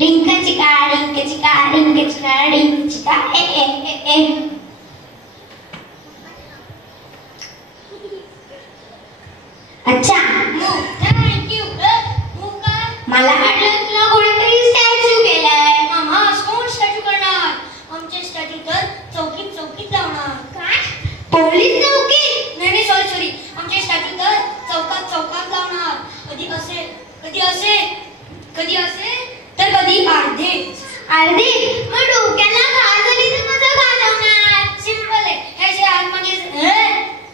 Rinka chika, rinka chika, rinka chika, rinka chika, अच्छा thank you. मला वाटलं तुला कोणीतरी स्टॅच्यू केलाय. मामा कोण स्टॅच्यू करणार? आमचे स्टॅच्यू तर चौकीत चौकीत लावणार. काय? पोलीस चौकीत? नाही सॉरी आमचे स्टॅच्यू तर चौकात चौकात लावणार. कधी असे तर कधी अर्धे. मग डोक्याला घाण झाली तर कसं घालवणार? सिंपल आहे. हे जे आतमध्ये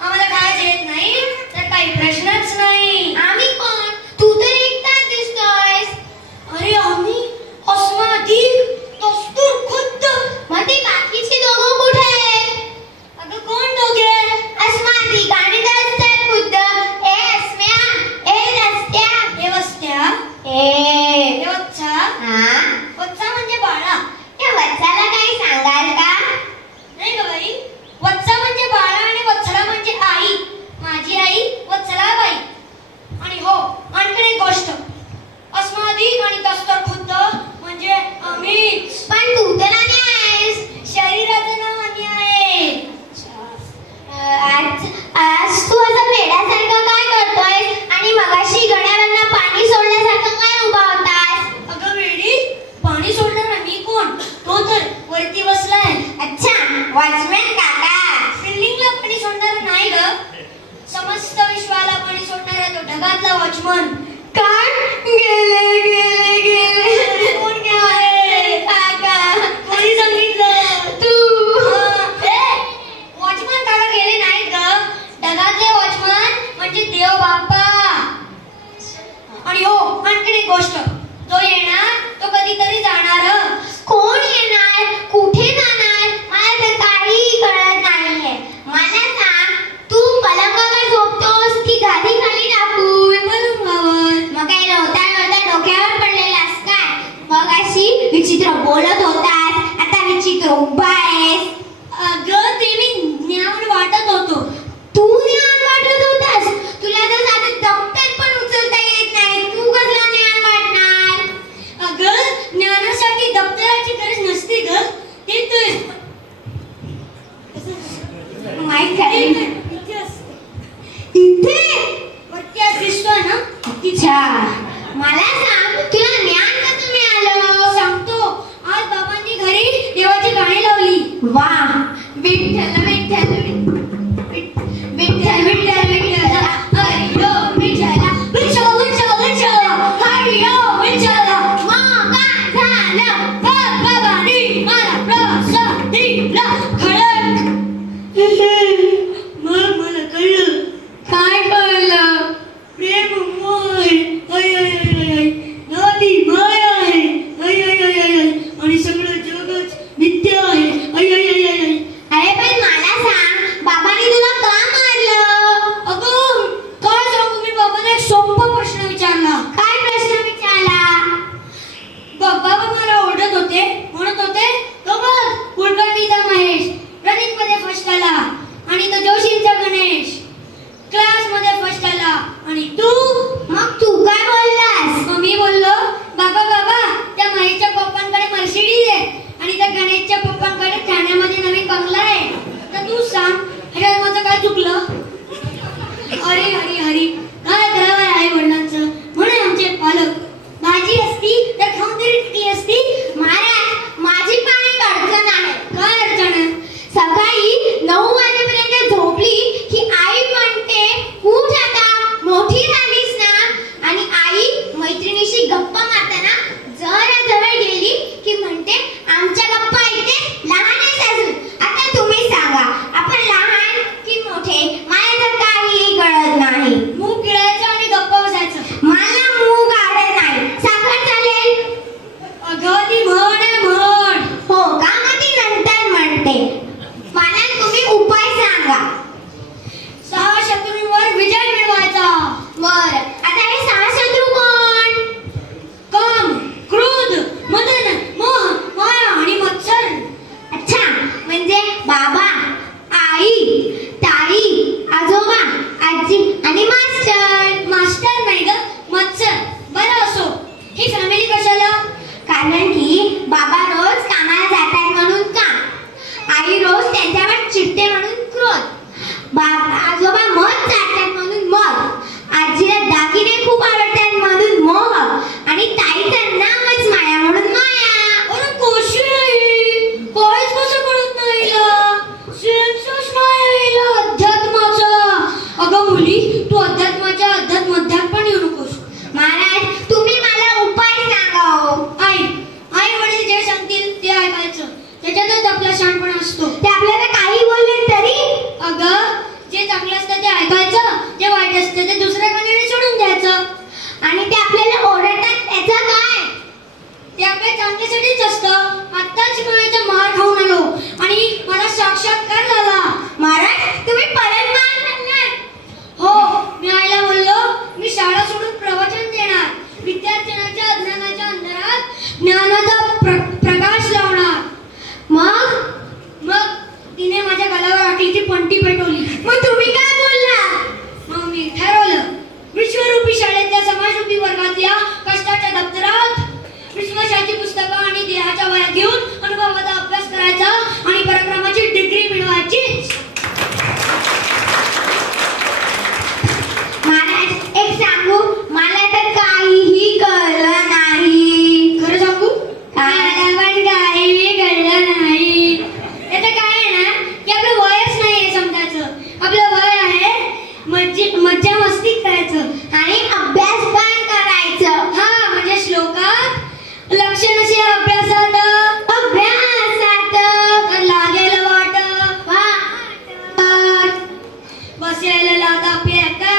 आम्हाला काय येत नाही तर काही प्रश्नच नाही. आम्ही कोण? तू तर एकटाच दिसतोयस. अरे आम्ही अस्मादिक दस्तूर खुद्द. मग ते बाकीचे दोघं कुठे आहेत? अगं कोण दोघे? अस्मादिक आणि दस्तर खुद्द. ए अस्म्या, ए दस्त्या, हे वस्त्या, ए हे वच्चा. हा, वच्चा म्हणजे बाळा. या वत्साला काही सांगाल का? नाही ग बाई, वत्सा म्हणजे बाळा आणि वत्सला म्हणजे आई. माझी आई वत्सलाबाई. आणि हो, आणखी एक गोष्ट, अस्मादिक आणि दस्तर खुद्द म्हणजे आम्हीच. पण तू तर नाही आहेस. शरीराचं नाव आणि आहे. आज तू असं वेड्यासारखं काय करतोयस आणि मगाशी गड्यावरनं पाणी सोडल्यासारखं काय उभा होतास? अगं वेडी, पाणी सोडणार मी कोण? तो तर वरती बसलाय. अच्छा, वॉचमॅन काका. बिल्डिंगला पाणी सोडणार नाही ग, समस्त विश्वाला पाणी सोडणारा तो ढगातला वॉचमन. काय? गेले कोण गेले? काका. कोणी सांगितलं? तू. वॉचमन काका गेले नाहीत ग, ढगातले वॉचमन म्हणजे देव बाप्पा. आणि हो, आणखी एक गोष्ट, जो येणार तो कधीतरी जाणार. कोण येणार? कुठे जाणार? मला तर काही कळत नाहीये. मला सांग, तू पलंगावर झोपतोस की गादी खाली टाकून? पलंगावर. मग काय रोता डोक्यावर पडलेलास काय? मग अशी विचित्र बोलत होतास, आता विचित्र उभा आहेस. अगं ते मी ज्ञान वाटत होतो. तू ज्ञान वाटत होतास? तुला तर साधं दप्तर पण उचलता येत नाही. तू कसला ज्ञान वाटणार? अगं ज्ञानासाठी दप्तराची गरज नसते ग. ते तर माहित काय? इथे असते. इथे? वरती दिसतोय ना? अच्छा, मला सांग, तुला ज्ञान कसं मिळालं? सांगतो. आज बाबांनी घरी देवाची गाणी लावली. वा, विठ्ठल विठ्ठल विठ्ठल विठ्ठल विठ्ठल हरी ओम विठ्ठला, विठ्ठल विठ्ठल विठ्ठल हरी ओम विठ्ठल. मग काय झालं? बाबांनी मला प्रसाद दिला. खडक. मग मला कळलं. काय कळलं? प्रेममय नादी माया आहे. आणि सगळं जगच मिथ्या आहे. अरे पण मला सांग, बाबांनी तुला का मारलं? अगं काय सांगू, मी बाबांना एक सोपा प्रश्न विचारला. काय प्रश्न विचारला? बाबा मला ओरडत होते, म्हणत होते, तो बघ कुलकर्णीचा महेश रनिंग मध्ये फर्स्ट आला आणि तो जोशींचा गणेश क्लास मध्ये फर्स्ट आला. आणि तू? मग तू काय बोललास? मग मी बोललो, बाबा त्या महेशच्या पप्पांकडे मर्सिडीज आहे आणि त्या गणेशच्या पप्पांकडे ठाण्यामध्ये नवीन बंगला आहे. तर तू सांग, ह्याच्यात माझं काय चुकलं? हरी हरी हरी, काय करावं आई वडिलांचं? म्हणून आमचे पालक भाजी असती तर खाऊन तरी टिकली असती. महाराज, माझी पण एक अडचण आहे. काय अडचण आहे? सकाळी 9 वाजेपर्यंत झोपली की आई म्हणते, उठ आता, मोठी झालीस ना. आणि आई मैत्रिणीशी गप्पा मारताना जरा जवळ गेली की म्हणते, आमच्या गप्पा ऐकते, लहान आहेस अजून. आता तुम्ही सांगा, आपण लहान की मोठे? मला तर काही कळत नाही. मूग गिळायचं आणि गप्पा बसायचं. मला मूग आवडत नाही. साखर चालेल? अगं ती म्हण आहे म्हण. हो का? मग ती नंतर म्हणते. मला तुम्ही उपाय सांगा. 6 शत्रूंवर विजय मिळवायचा. बर, आता हे 6 शत्रू कोण? काम, क्रोध, मदन, मोह, माया आणि मत्सर. अच्छा, म्हणजे बाबा, आई, ताई, आजोबा, आजी आणि मास्टर. मास्टर नाही ग, मत्सर मज्जा मस्ती करायचं आणि अभ्यास पण करायचं. हा म्हणजे श्लोकात लक्ष नसे अभ्यासात तर लागेल वाट बसायला लागा पेका